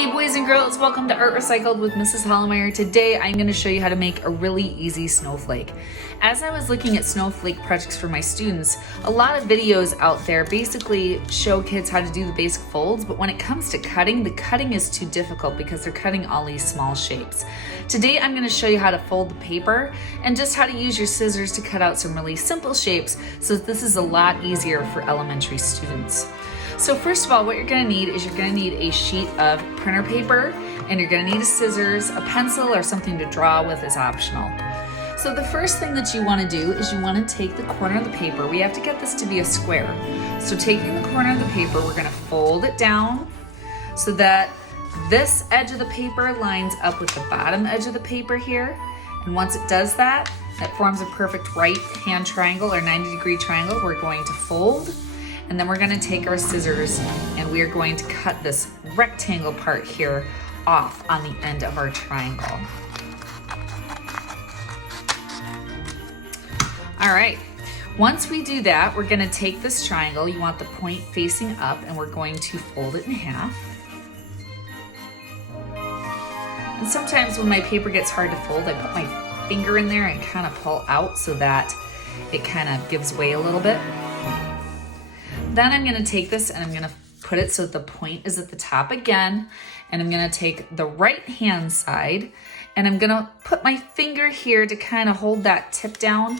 Hey boys and girls, welcome to Art Recycled with Mrs. Hollemeyer. Today I'm going to show you how to make a really easy snowflake. As I was looking at snowflake projects for my students, a lot of videos out there basically show kids how to do the basic folds, but when it comes to cutting, the cutting is too difficult because they're cutting all these small shapes. Today I'm going to show you how to fold the paper and just how to use your scissors to cut out some really simple shapes, so this is a lot easier for elementary students. So first of all, what you're gonna need is you're gonna need a sheet of printer paper, and you're gonna need a scissors, a pencil, or something to draw with is optional. So the first thing that you wanna do is you wanna take the corner of the paper. We have to get this to be a square. So taking the corner of the paper, we're gonna fold it down so that this edge of the paper lines up with the bottom edge of the paper here. And once it does that, that forms a perfect right-hand triangle or 90-degree triangle. We're going to fold. And then we're gonna take our scissors and we are going to cut this rectangle part here off on the end of our triangle. All right, once we do that, we're gonna take this triangle, you want the point facing up, and we're going to fold it in half. And sometimes when my paper gets hard to fold, I put my finger in there and kind of pull out so that it kind of gives way a little bit. Then I'm gonna take this and I'm gonna put it so that the point is at the top again, and I'm gonna take the right hand side and I'm gonna put my finger here to kind of hold that tip down,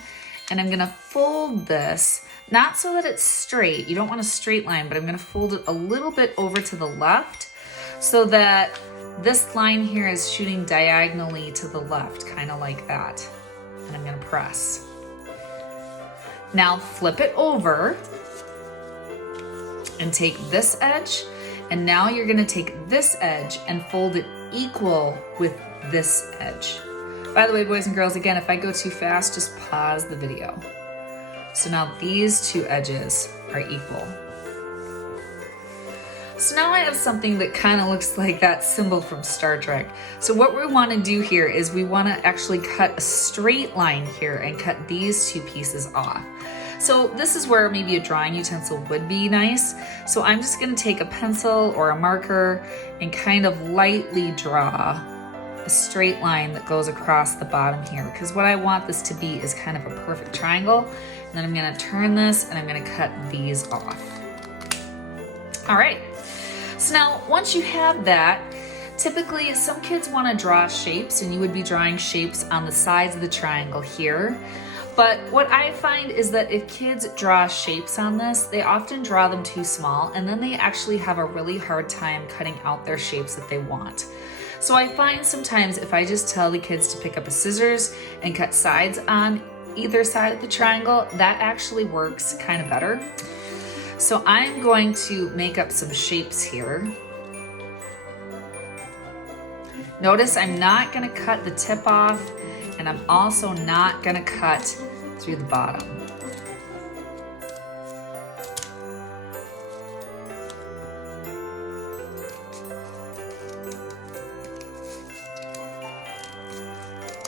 and I'm gonna fold this, not so that it's straight, you don't want a straight line, but I'm gonna fold it a little bit over to the left so that this line here is shooting diagonally to the left, kind of like that. And I'm gonna press. Now flip it over and take this edge, and now you're gonna take this edge and fold it equal with this edge. By the way, boys and girls, again, if I go too fast, just pause the video. So now these two edges are equal. So now I have something that kind of looks like that symbol from Star Trek. So what we want to do here is we want to actually cut a straight line here and cut these two pieces off. So this is where maybe a drawing utensil would be nice. So I'm just going to take a pencil or a marker and kind of lightly draw a straight line that goes across the bottom here, because what I want this to be is kind of a perfect triangle. And then I'm going to turn this and I'm going to cut these off. All right. So now once you have that, typically some kids want to draw shapes, and you would be drawing shapes on the sides of the triangle here. But what I find is that if kids draw shapes on this, they often draw them too small, and then they actually have a really hard time cutting out their shapes that they want. So I find sometimes if I just tell the kids to pick up a scissors and cut sides on either side of the triangle, that actually works kind of better. So I'm going to make up some shapes here. Notice I'm not going to cut the tip off, and I'm also not going to cut through the bottom.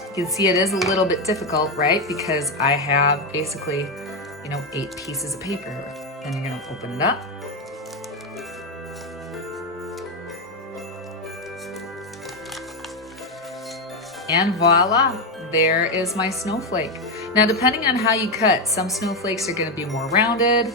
You can see it is a little bit difficult, right? Because I have basically, 8 pieces of paper. Then you're going to open it up. And voila, there is my snowflake. Now, depending on how you cut, some snowflakes are gonna be more rounded,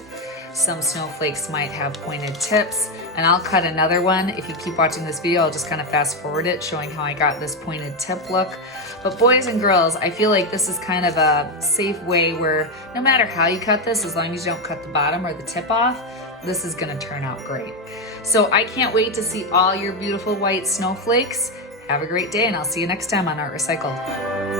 some snowflakes might have pointed tips, and I'll cut another one. If you keep watching this video, I'll just kind of fast forward it, showing how I got this pointed tip look. But boys and girls, I feel like this is kind of a safe way where no matter how you cut this, as long as you don't cut the bottom or the tip off, this is gonna turn out great. So I can't wait to see all your beautiful white snowflakes. Have a great day, and I'll see you next time on Art Recycled.